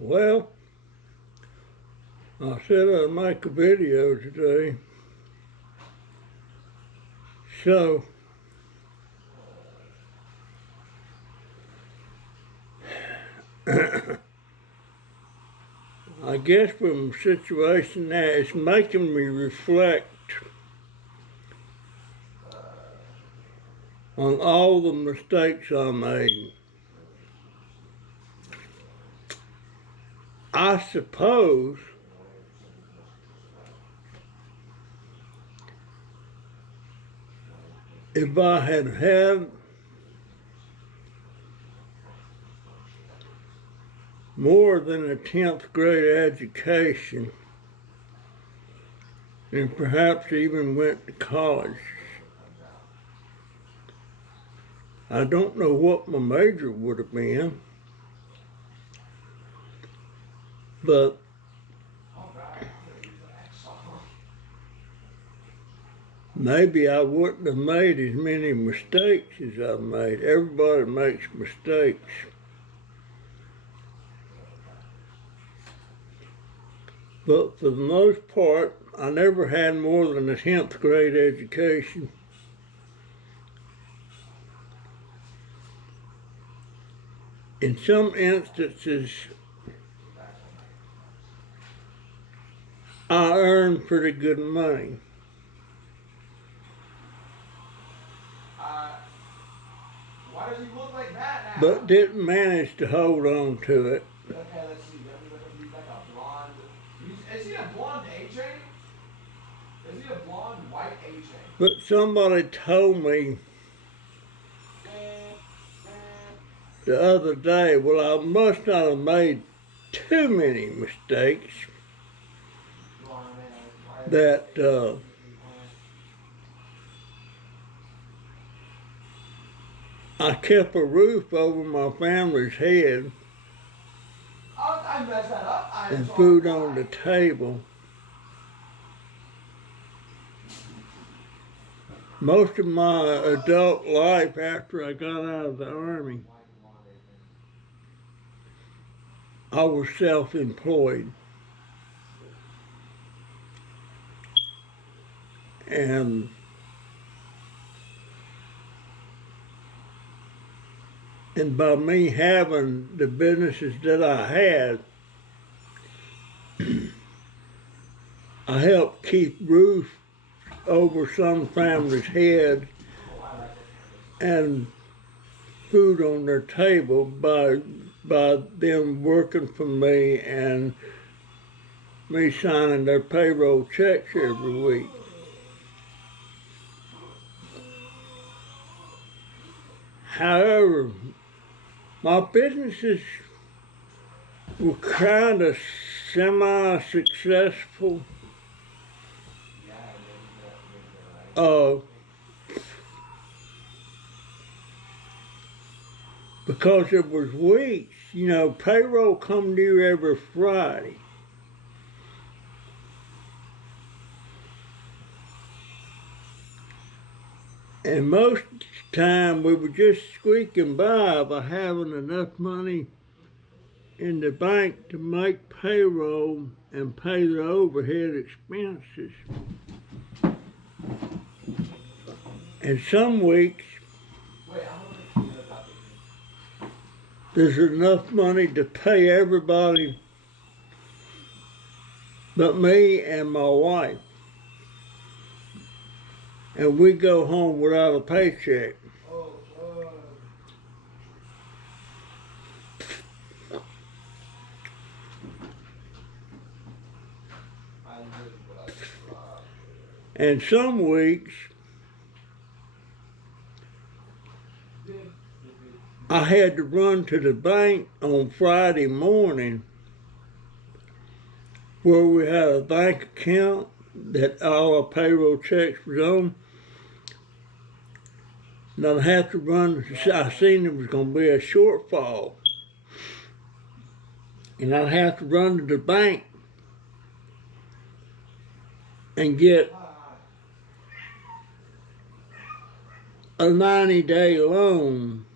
Well, I said I'd make a video today. So, I guess from the situation now, it's making me reflect on all the mistakes I made. I suppose if I had had more than a 10th grade education and perhaps even went to college, I don't know what my major would have been, but maybe I wouldn't have made as many mistakes as I've made. Everybody makes mistakes. But for the most part, I never had more than a 10th grade education. In some instances, I earned pretty good money. Why does he look like that now? But didn't manage to hold on to it. Okay, let's see. Let me look up. He's like a blonde. Is he a blonde AJ? Is he a blonde white AJ? But somebody told me the other day, well, I must not have made too many mistakes that I kept a roof over my family's head I messed that up. and food on the table. Most of my adult life after I got out of the Army, I was self-employed. And by me having the businesses that I had, I helped keep roofs over some families' heads and food on their table by them working for me and me signing their payroll checks every week. However, my businesses were kind of semi-successful. Because it was weeks, payroll come due every Friday. And most of the time we were just squeaking by having enough money in the bank to make payroll and pay the overhead expenses. And some weeks, there's enough money to pay everybody but me and my wife. And we go home without a paycheck. And some weeks, I had to run to the bank on Friday morning where we had a bank account that all our payroll checks was on. And I'd have to run, I seen there was going to be a shortfall. And I'd have to run to the bank and get a 90-day loan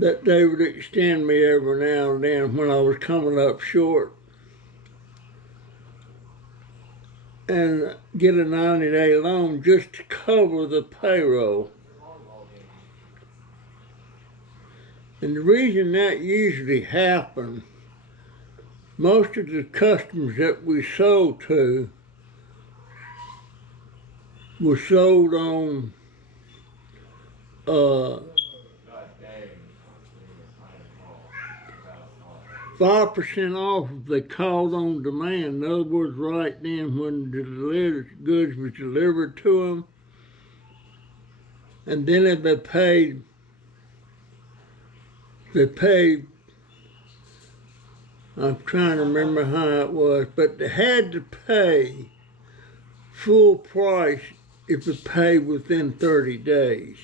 that they would extend me every now and then when I was coming up short, and get a 90-day loan just to cover the payroll. And the reason that usually happened, most of the customers that we sold to were sold on 5% off if they called on demand. In other words, right then when the goods was delivered to them. And then if they paid, I'm trying to remember how it was, but they had to pay full price if it paid within 30 days.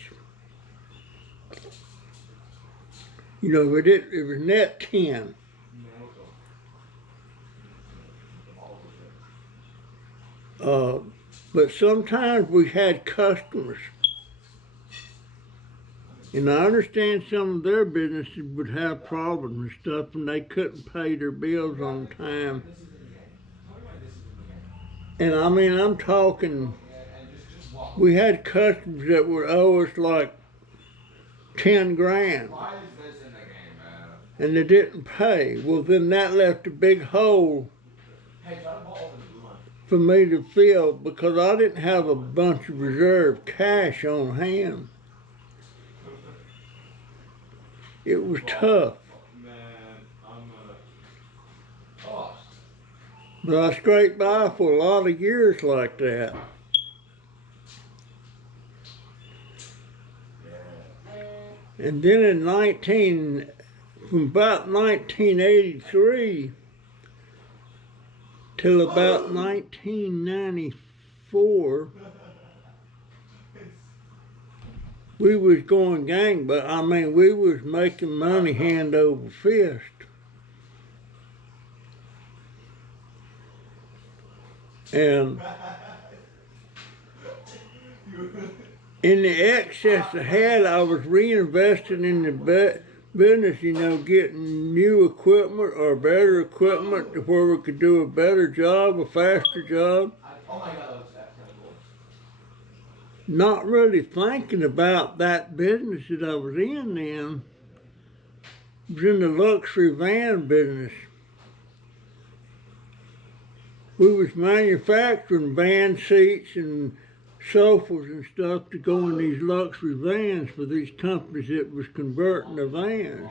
You know, if it was net 10. But sometimes we had customers, and I understand some of their businesses would have problems and stuff, and they couldn't pay their bills on time. And I mean, I'm talking, we had customers that would owe us like 10 grand, and they didn't pay. Well, then that left a big hole for me to fill because I didn't have a bunch of reserve cash on hand. It was tough. But I scraped by for a lot of years like that. And then in from about 1983 till about 1994, we was going but I mean, we was making money hand over fist. And in the excess I had, I was reinvesting in the business, you know, getting new equipment or better equipment to where we could do a better job, a faster job. Not really thinking about that business that I was in then. I was in the luxury van business. We was manufacturing van seats and sofas and stuff to go in these luxury vans for these companies that was converting the vans.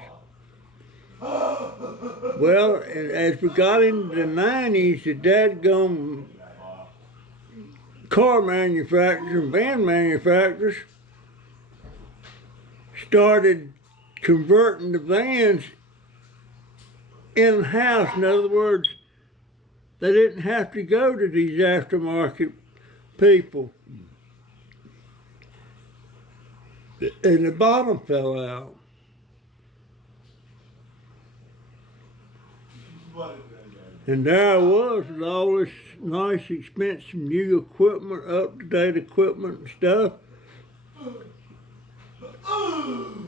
Well, and as we got into the 90s, the dadgum car manufacturers and van manufacturers started converting the vans in-house. In other words, they didn't have to go to these aftermarket people. And the bottom fell out. And there I was with all this nice, expensive new equipment, up-to-date equipment and stuff,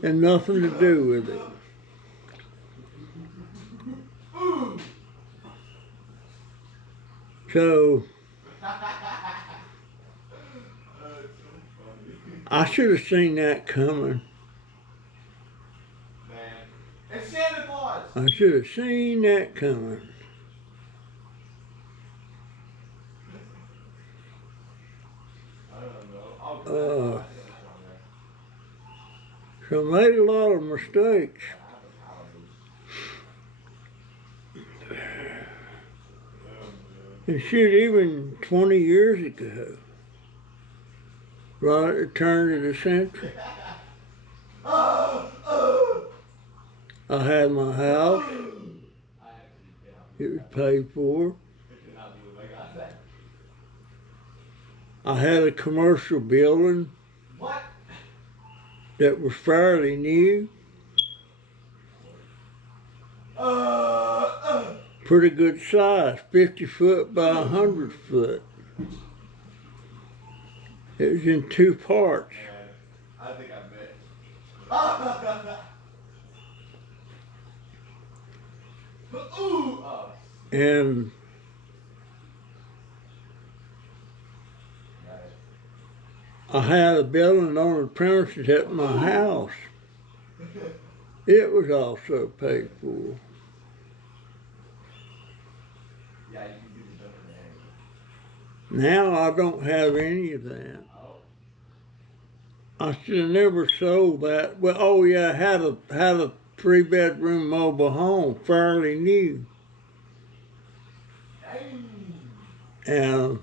and nothing to do with it. So I should have seen that coming. It's Santa Claus! I should have seen that coming. So I made a lot of mistakes. And shoot, even 20 years ago, right at the turn of the century, I had my house. It was paid for. I had a commercial building that was fairly new. Pretty good size, 50 foot by 100 foot. It was in 2 parts. I think I bet. Ooh! Oh. and Got it. I had a building on the premises at my house. It was also paid for. Yeah, you can do the jumping egg. Now I don't have any of that. Oh. I should have never sold that. Well, oh yeah, I had a 3-bedroom mobile home, fairly new, Dang. and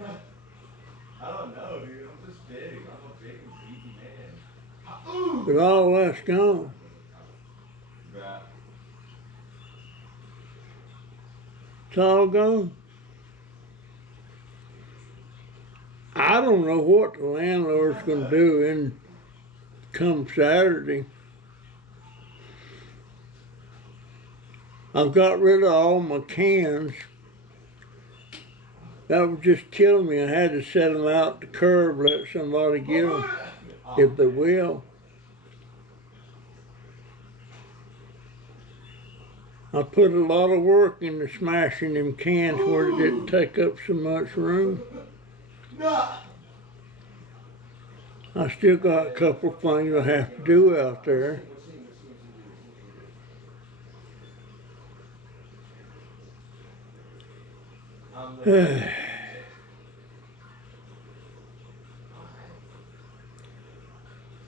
I don't know, dude. I'm just big. I'm a big and beefy man. Ooh! but all that's gone. Yeah. It's all gone. I don't know what the landlord's gonna do in come Saturday. I've got rid of all my cans. That would just kill me. I had to set them out the curb, let somebody get them if they will. I put a lot of work into smashing them cans where it didn't take up so much room. Nah. I still got a couple of things I have to do out there.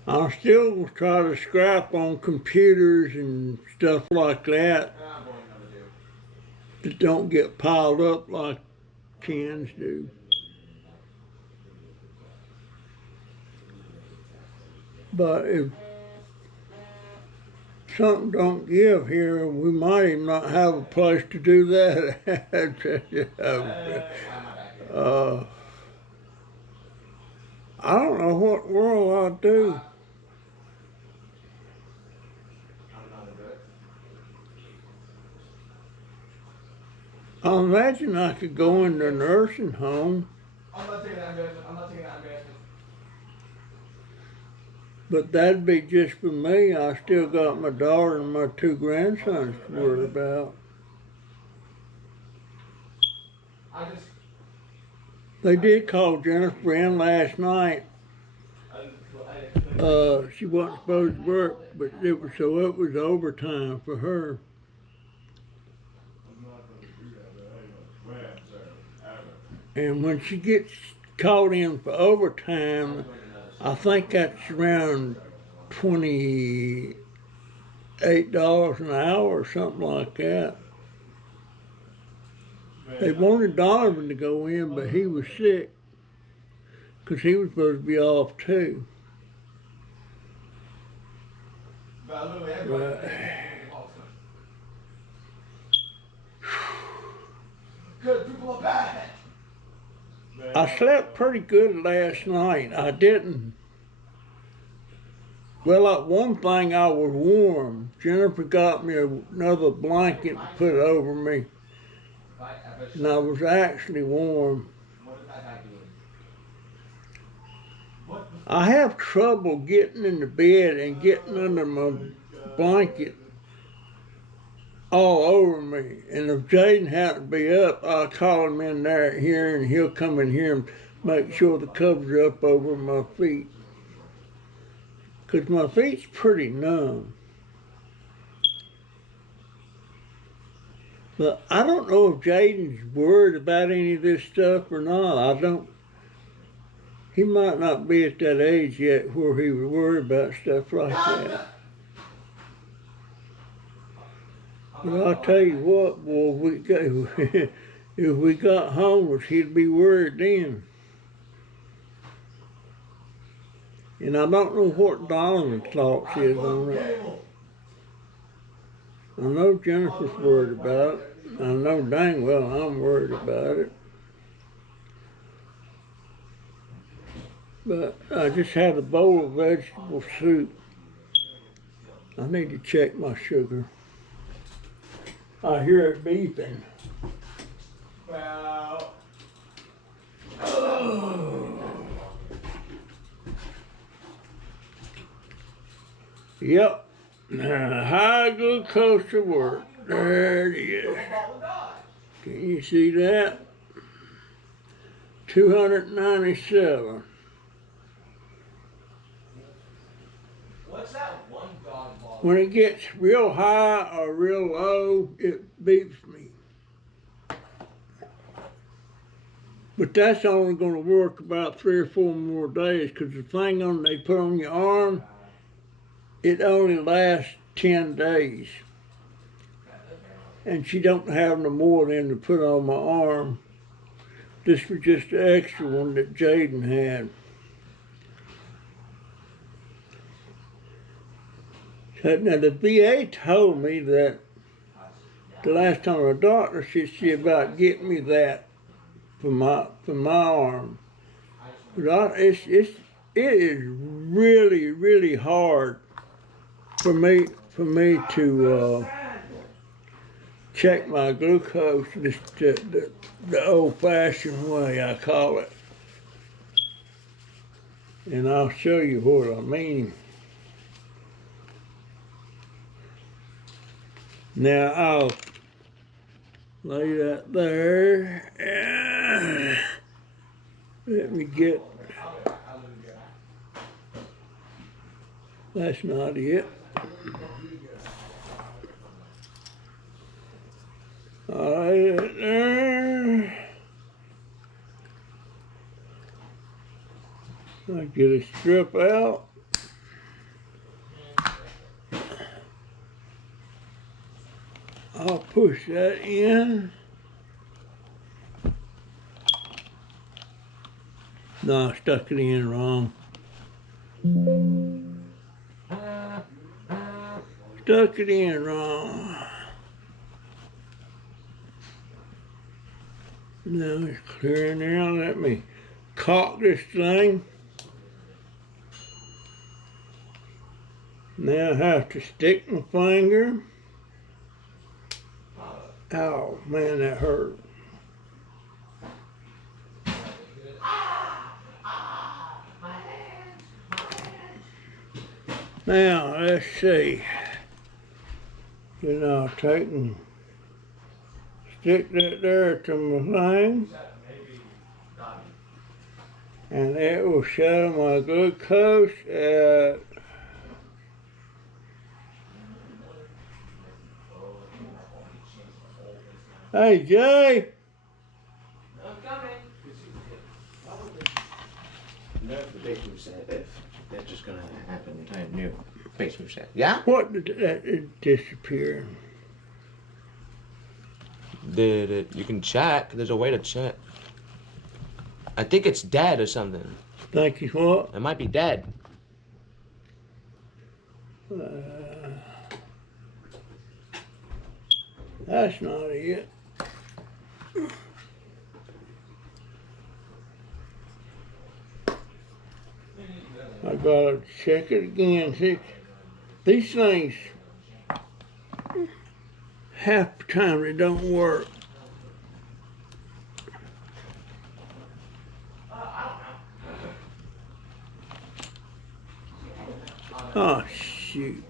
I'll still try to scrap on computers and stuff like that that don't get piled up like cans do. But if something don't give here, we might even not have a place to do that. I don't know what world I'll do. I imagine I could go into a nursing home, I'm not taking that investment. I'm not taking that investment. but that'd be just for me. I still got my daughter and my 2 grandsons to worry about. I just. They did call Jennifer in last night. She wasn't supposed to work, but it was overtime for her. And when she gets called in for overtime, I think that's around $28 an hour or something like that. They wanted Donovan to go in, but he was sick because he was supposed to be off too. Good people are bad. I slept pretty good last night. I didn't. Well, one thing, I was warm. Jennifer got me another blanket to put over me, and I was actually warm. I have trouble getting in the bed and getting under my blanket all over me. And if Jaden happened to be up, I'll call him in there here, and he'll come in here and make sure the covers are up over my feet. Because my feet's pretty numb. But I don't know if Jaden's worried about any of this stuff or not. He might not be at that age yet where he would worry about stuff like that. But I'll tell you what, boy, if we got homeless, he'd be worried then. And I don't know what Donovan's thoughts is on that. I know Jennifer's worried about it. I know dang well I'm worried about it. But I just had a bowl of vegetable soup. I need to check my sugar. I hear it beeping. Well. Yep. Now, high glucose to work. There it is. Can you see that? 297. What's that one dog ball? When it gets real high or real low, it beeps me. But that's only going to work about 3 or 4 more days because the thing they put on your arm, it only lasts 10 days. And she don't have no more than to put on my arm. This was just the extra one that Jaden had. So, now the VA told me that the last time the doctor said she about get me that for my arm. But it is really hard for me to check my glucose the old-fashioned way, I call it. And I'll show you what I mean. Now I'll lay that there. Let me get. That's not it. I'll lay it there. I'll get a strip out. I'll push that in. No, I stuck it in wrong. Stuck it in wrong. Now it's clear now. Let me cock this thing. Now I have to stick my finger. Ow, man, that hurt. Now, let's see. Then I'll take and stick that there to my thing. And it will show my glucose at Hey, Jay. I'm coming. No, the base move set. That's just gonna happen. I knew. Base move set. Yeah? What did that disappear? Did it? You can check. There's a way to check. I think it's dead or something. Think you what? It might be dead. That's not it. I gotta check it again. See, these things, half the time they don't work. Oh, shoot.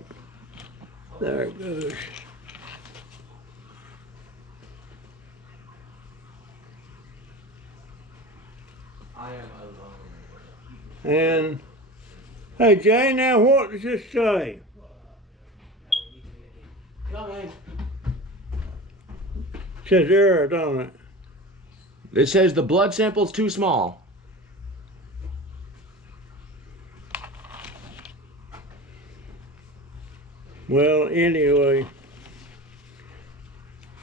There it goes. I am alone. And, hey, Jay, now what does this say? Coming. Says error, don't it? It says the blood sample's too small. Well, anyway,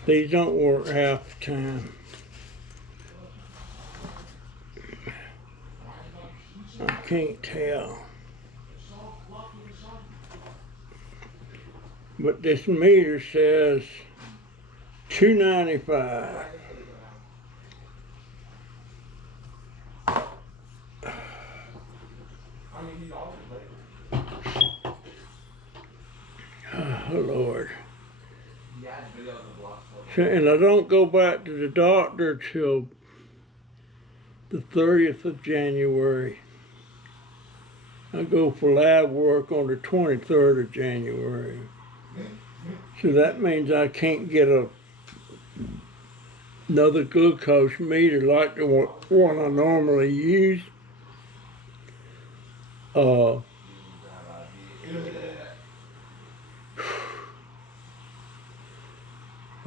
these don't work half the time. I can't tell. But this meter says 295. Oh, Lord. So, and I don't go back to the doctor till the 30th of January. I go for lab work on the 23rd of January. So that means I can't get another glucose meter like the one I normally use.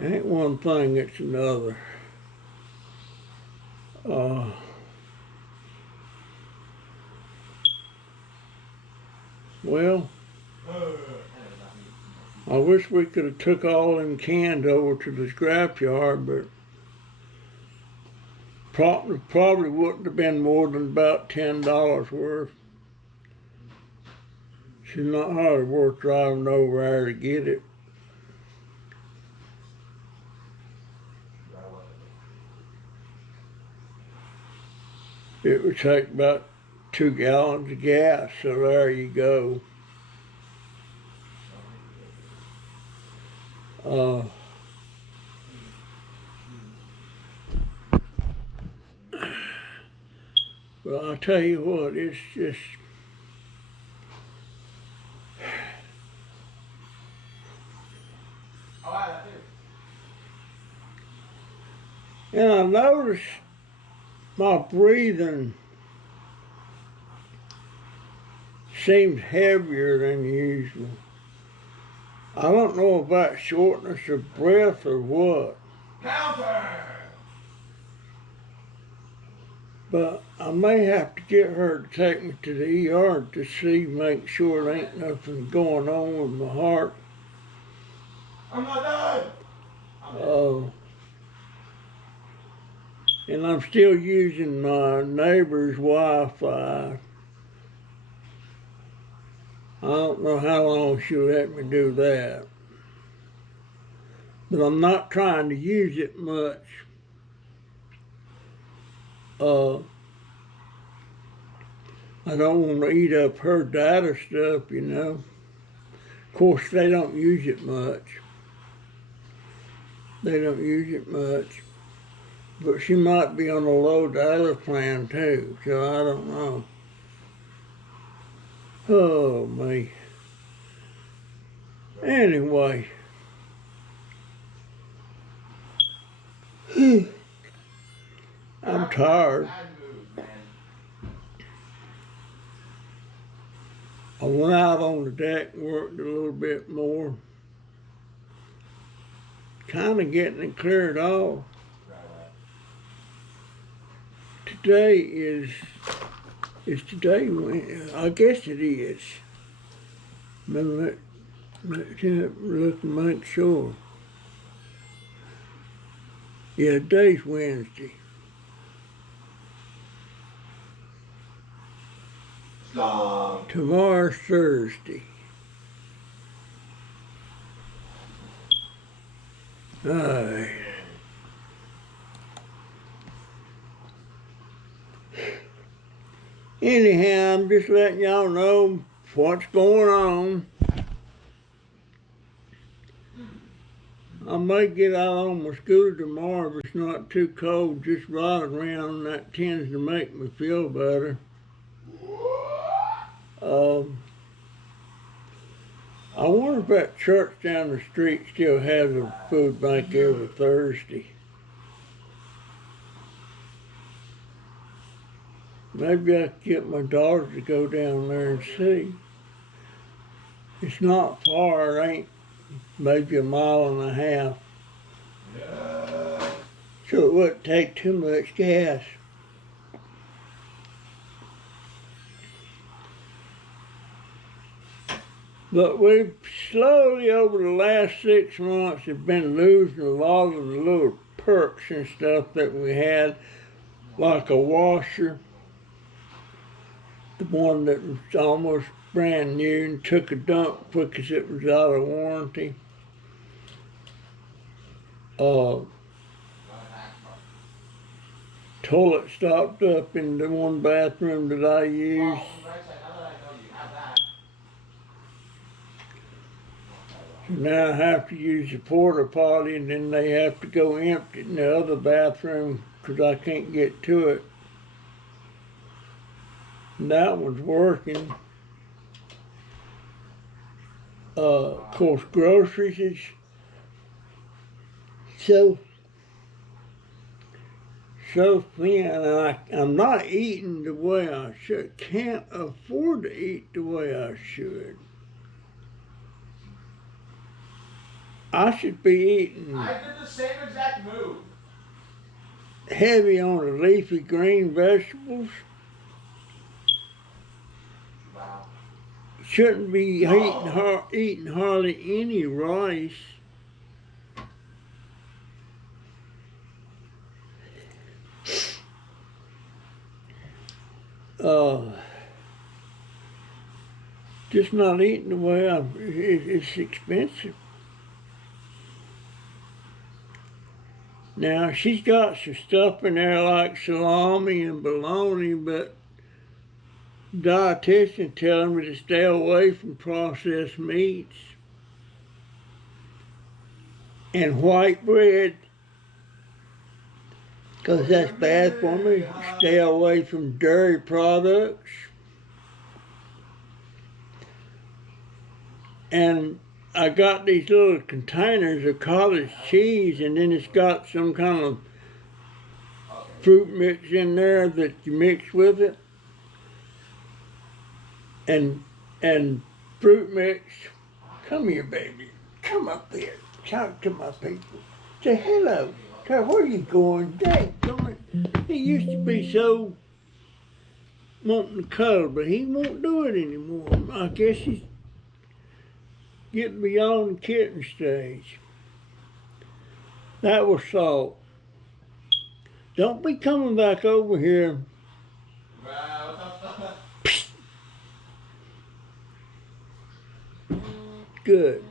Ain't one thing, it's another. Well, I wish we could have took all them cans over to the scrapyard, but probably wouldn't have been more than about $10 worth. It's not hardly worth driving over there to get it. It would take about 2 gallons of gas, so there you go. But I'll tell you what, it's just and I noticed my breathing seems heavier than usual. I don't know if that's shortness of breath or what. Counter! But I may have to get her to take me to the ER to see, make sure there ain't nothing going on with my heart. I'm not done! And I'm still using my neighbor's Wi-Fi. I don't know how long she'll let me do that. But I'm not trying to use it much. I don't want to eat up her data stuff, you know. Of course, they don't use it much. They don't use it much. But she might be on a low data plan too, so I don't know. Oh, me. Anyway. I'm tired. I went out on the deck and worked a little bit more. Kind of getting it cleared off. Today is today when, I guess it is. Let's look and make sure. Yeah, today's Wednesday. Stop. Tomorrow's Thursday. Alright. Anyhow, I'm just letting y'all know what's going on. I may get out on my scooter tomorrow if it's not too cold. Just riding around, that tends to make me feel better. I wonder if that church down the street still has a food bank every Thursday. Maybe I could get my daughter to go down there and see. It's not far, it ain't maybe a mile and a half. So it wouldn't take too much gas. But we've slowly over the last 6 months have been losing a lot of the little perks and stuff that we had, like a washer. The one that was almost brand new and took a dump quick as it was out of warranty. Toilet stopped up in the one bathroom that I use. So now I have to use the porta potty, and then they have to go empty in the other bathroom because I can't get to it. And that one's working. Of course, groceries is so thin, and I'm not eating the way I should. Can't afford to eat the way I should. I should be eating I did the same exact move. heavy on the leafy green vegetables. Wow. Shouldn't be eating hardly any rice. Just not eating the way it's expensive. Now, she's got some stuff in there like salami and bologna, but dietitian telling me to stay away from processed meats and white bread, because that's bad for me. Stay away from dairy products. And I got these little containers of cottage cheese, and then it's got some kind of fruit mix in there that you mix with it. And fruit mix. Come here, baby. Come up here. Talk to my people. Say hello. Tell where you going? Dang, he used to be so wanting to cuddle, but he won't do it anymore. I guess he's getting beyond the kitten stage. That was Salt. Don't be coming back over here. Good.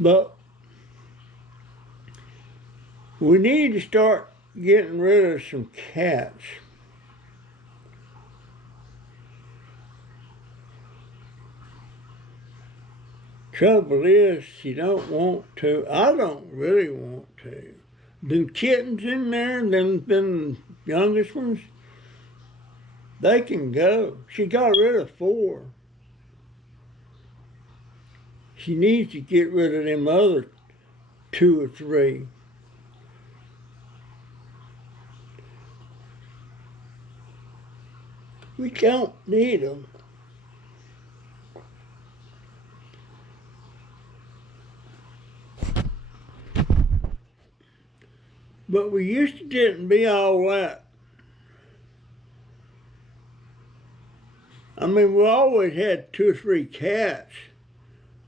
But we need to start getting rid of some cats. Trouble is, you don't want to. I don't really want to. Them kittens in there, them youngest ones, they can go. She got rid of 4. She needs to get rid of them other 2 or 3. We don't need them. But we used to didn't be all that. I mean, we always had 2 or 3 cats,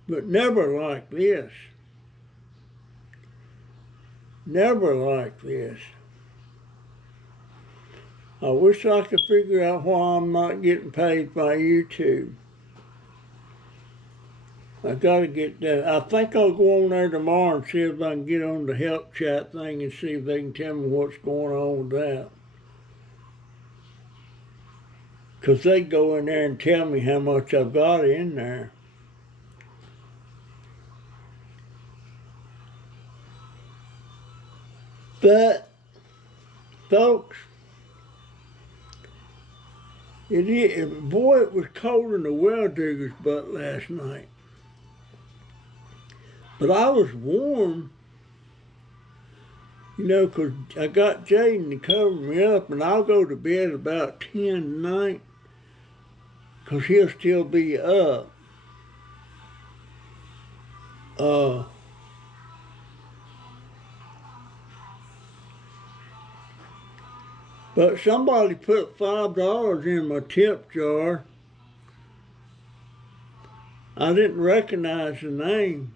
but never like this. Never like this. I wish I could figure out why I'm not getting paid by YouTube. I gotta get that. I think I'll go on there tomorrow and see if I can get on the help chat thing and see if they can tell me what's going on with that. Because they go in there and tell me how much I've got in there. But, folks, boy, it was cold in the well digger's butt last night. But I was warm, you know, 'cause I got Jaden to cover me up, and I'll go to bed about 10 tonight, 'cause he'll still be up. But somebody put $5 in my tip jar. I didn't recognize the name,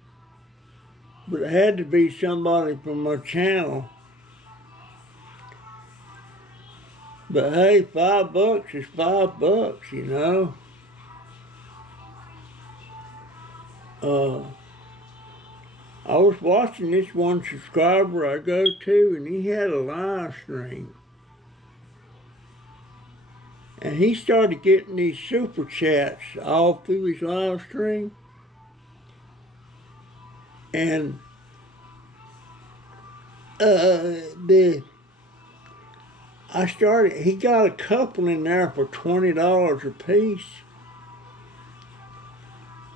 but it had to be somebody from my channel. But hey, $5 is $5, you know. I was watching this one subscriber I go to, and he had a live stream. And he started getting these super chats all through his live stream. And he got a couple in there for $20 a piece.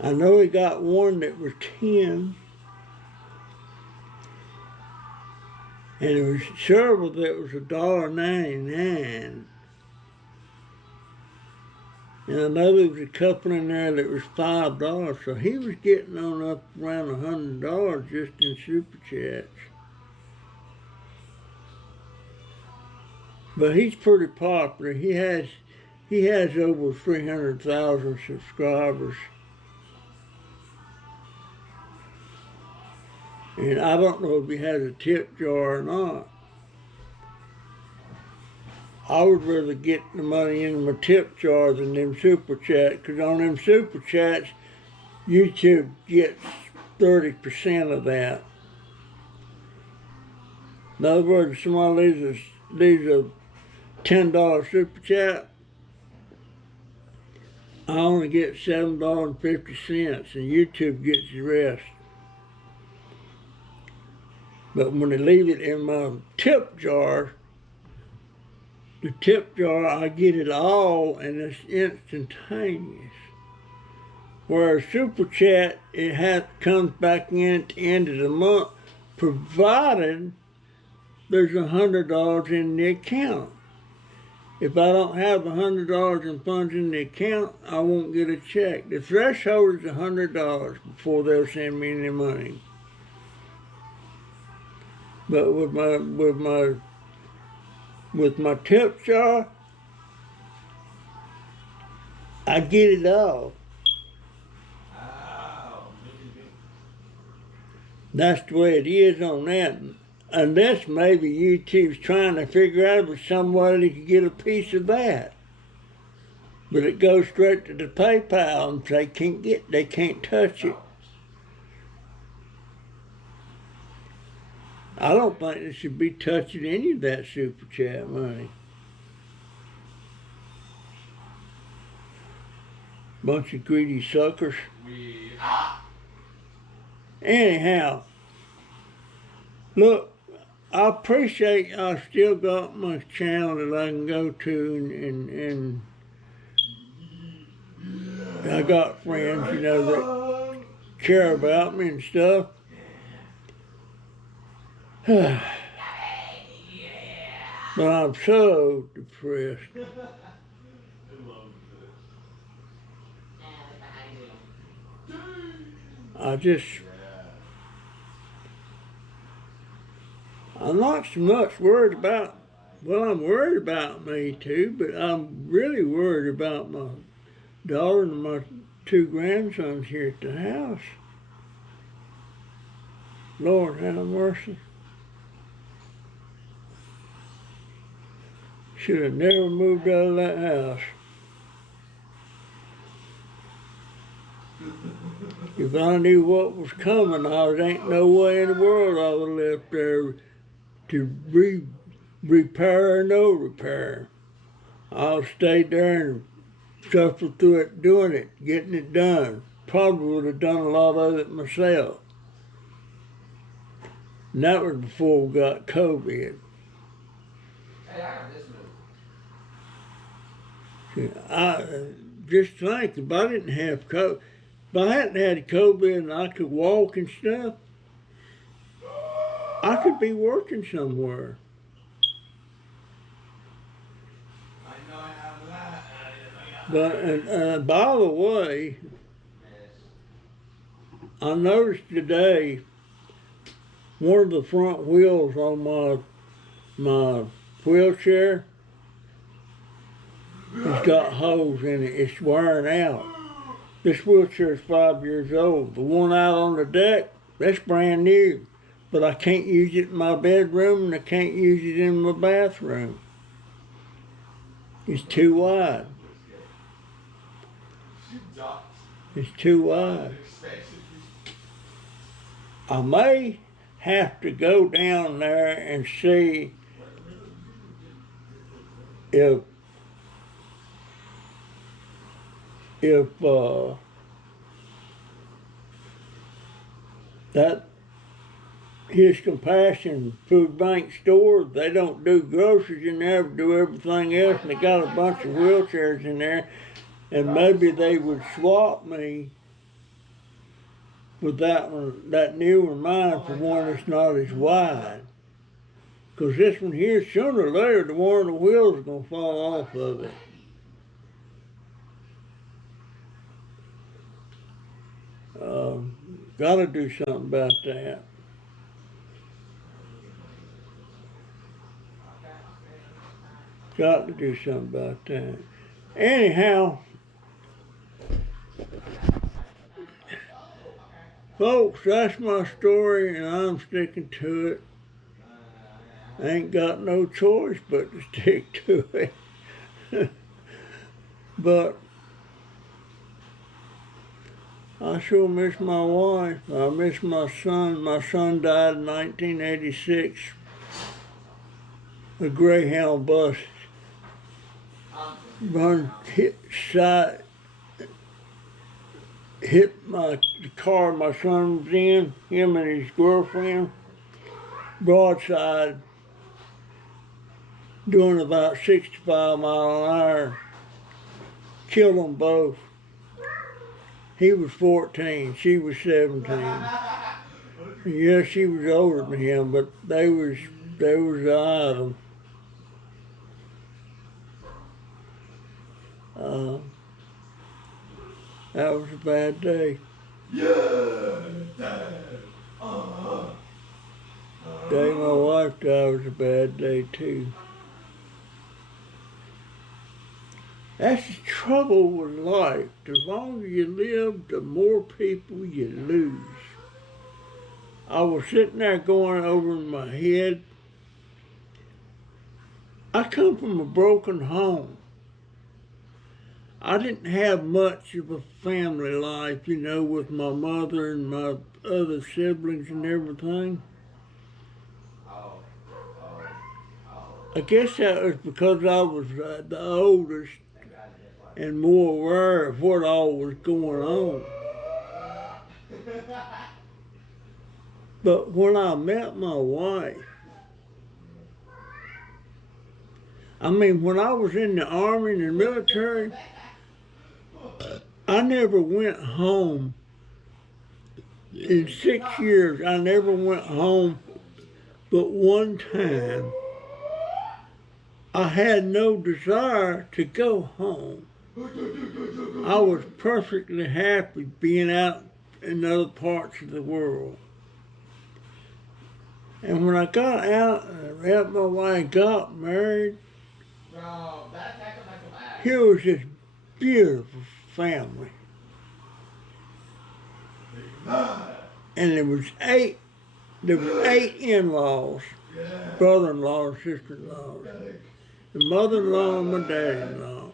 I know he got one that was 10. And there was several that was $1.99. And I know there was a couple in there that was $5. So he was getting on up around $100 just in Super Chats. But he's pretty popular. He has over 300,000 subscribers. And I don't know if he has a tip jar or not. I would rather get the money in my tip jar than them Super Chats, because on them Super Chats, YouTube gets 30% of that. In other words, if somebody leaves a $10 Super Chat, I only get $7.50, and YouTube gets the rest. But when they leave it in my tip jar, the tip jar, I get it all, and it's instantaneous. Whereas Super Chat, comes back in at the end of the month, provided there's $100 in the account. If I don't have $100 in funds in the account, I won't get a check. The threshold is $100 before they'll send me any money. But with my tip jar, I get it all. That's the way it is on that. Unless maybe YouTube's trying to figure out if somebody could get a piece of that. But it goes straight to the PayPal and they can't touch it. I don't think they should be touching any of that Super Chat money. Bunch of greedy suckers. Anyhow, look, I appreciate I still got my channel that I can go to and I got friends, that care about me and stuff. But I'm so depressed. I'm not so much worried about, I'm worried about me too, but I'm really worried about my daughter and my 2 grandsons here at the house. Lord have mercy. Should have never moved out of that house. If I knew what was coming, there ain't no way in the world I would have left there to repair or no repair. I'll stay there and suffer through it, doing it, getting it done. Probably would have done a lot of it myself. And that was before we got COVID. Hey, I got this move. I just think if I didn't have COVID, if I hadn't had COVID and I could walk and stuff, I could be working somewhere. I know I have that. But by the way, I noticed today one of the front wheels on my wheelchair has got holes in it. It's wearing out. This wheelchair is 5 years old. The one out on the deck, that's brand new. But I can't use it in my bedroom and I can't use it in my bathroom. It's too wide. It's too wide. I may have to go down there and see if his Compassion Food Bank store. They don't do groceries in there, but do everything else, and they got a bunch of wheelchairs in there. And maybe they would swap me with that one, that new one mine, for one that's not as wide. Cause this one here, sooner or later, the one of the wheels is gonna fall off of it. Gotta do something about that. Got to do something about that. Anyhow, folks, that's my story, and I'm sticking to it. I ain't got no choice but to stick to it. But I sure miss my wife. I miss my son. My son died in 1986. A Greyhound bus hit the car my son was in, him and his girlfriend, broadside, doing about 65 miles an hour. Killed them both. He was 14, she was 17. Yeah, she was older than him, but they was item. That was a bad day. Day my wife died was a bad day too. That's the trouble with life. The longer you live, the more people you lose. I was sitting there going over in my head. I come from a broken home. I didn't have much of a family life, you know, with my mother and my other siblings and everything. I guess that was because I was the oldest and more aware of what all was going on. But when I met my wife, when I was in the Army and the military, I never went home. In 6 years, I never went home but one time. I had no desire to go home. I was perfectly happy being out in other parts of the world. And when I got out and I met my wife, got married, here was this beautiful family. And there was eight in-laws, brother-in-law and sister-in-law, the mother-in-law and my dad-in-law.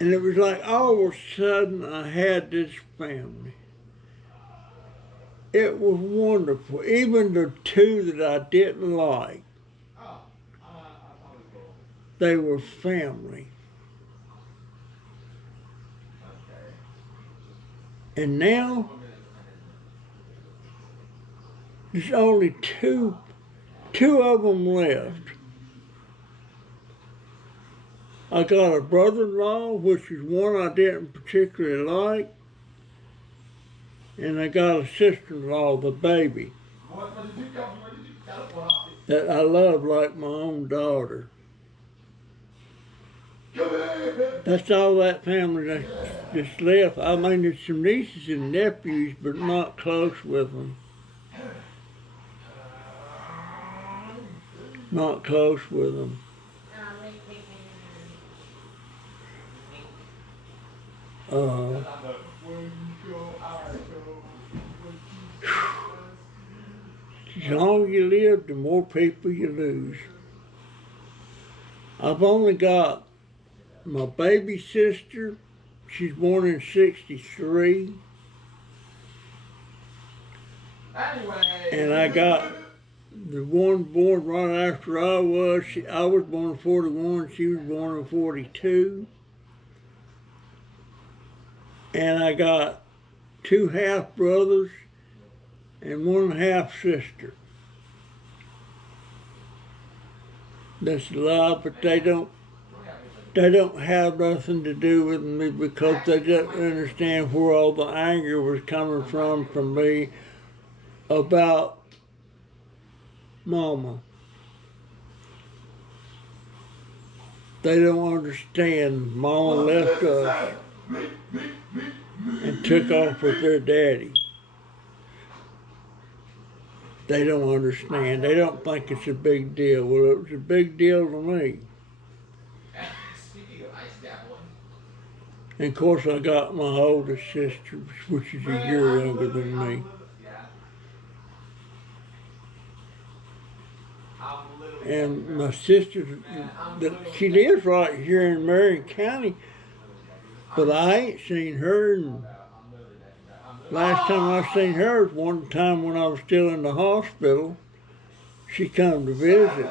And it was like all of a sudden I had this family. It was wonderful. Even the two that I didn't like, they were family. And now, there's only two of them left. I got a brother-in-law, which is one I didn't particularly like, and I got a sister-in-law, the baby, that I love like my own daughter. That's all that family that's just left. There's some nieces and nephews, but not close with them. Not close with them. The longer you live, the more people you lose. I've only got my baby sister. She's born in '63. And I got the one born right after I was. I was born in '41. She was born in '42. And I got two half brothers and one half sister. That's a lot, but they don't have nothing to do with me because they didn't understand where all the anger was coming from me about Mama. They don't understand Mama left us and took off with their daddy. They don't understand. They don't think it's a big deal. Well, it was a big deal to me. Speaking of ice dabbling. And of course, I got my oldest sister, which is a year younger than me. Yeah. And my sister, she lives right here in Marion County, but I ain't seen her. Last time I seen her was one time when I was still in the hospital. She come to visit.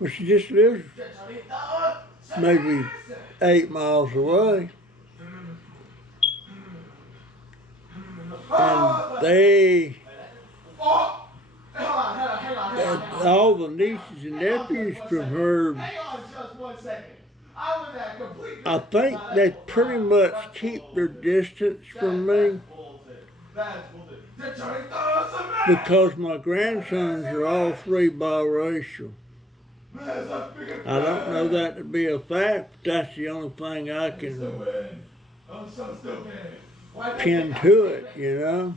Well, she just lives maybe 8 miles away. And they, all the nieces and nephews from her, Hang on just 1 second. I was at complete. I think they pretty much keep their distance from me because my grandsons are all 3 biracial. I don't know that to be a fact, but that's the only thing I can pin to it, you know.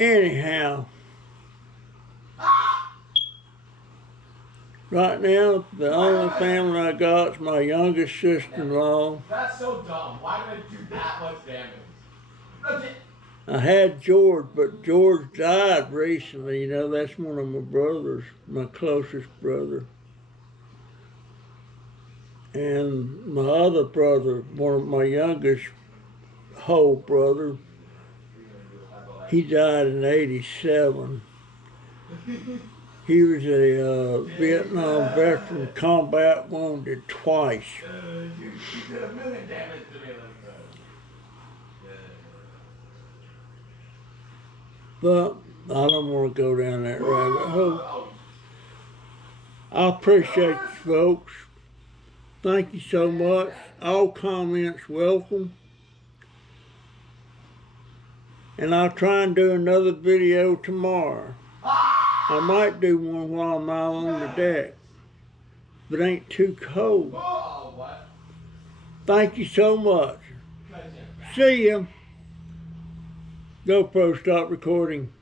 Anyhow, right now the only family I got is my youngest sister-in-law. That's so dumb. Why did I do that much damage? I had George, but George died recently. You know, that's one of my brothers, my closest brother. And my other brother, one of my youngest whole brother, he died in '87. He was a Vietnam veteran, combat wounded twice. You did a million damage to me. But I don't want to go down that rabbit hole. I appreciate you folks. Thank you so much. All comments welcome. And I'll try and do another video tomorrow. I might do one while I'm out on the deck. If it ain't too cold. Thank you so much. See ya. GoPro, stop recording.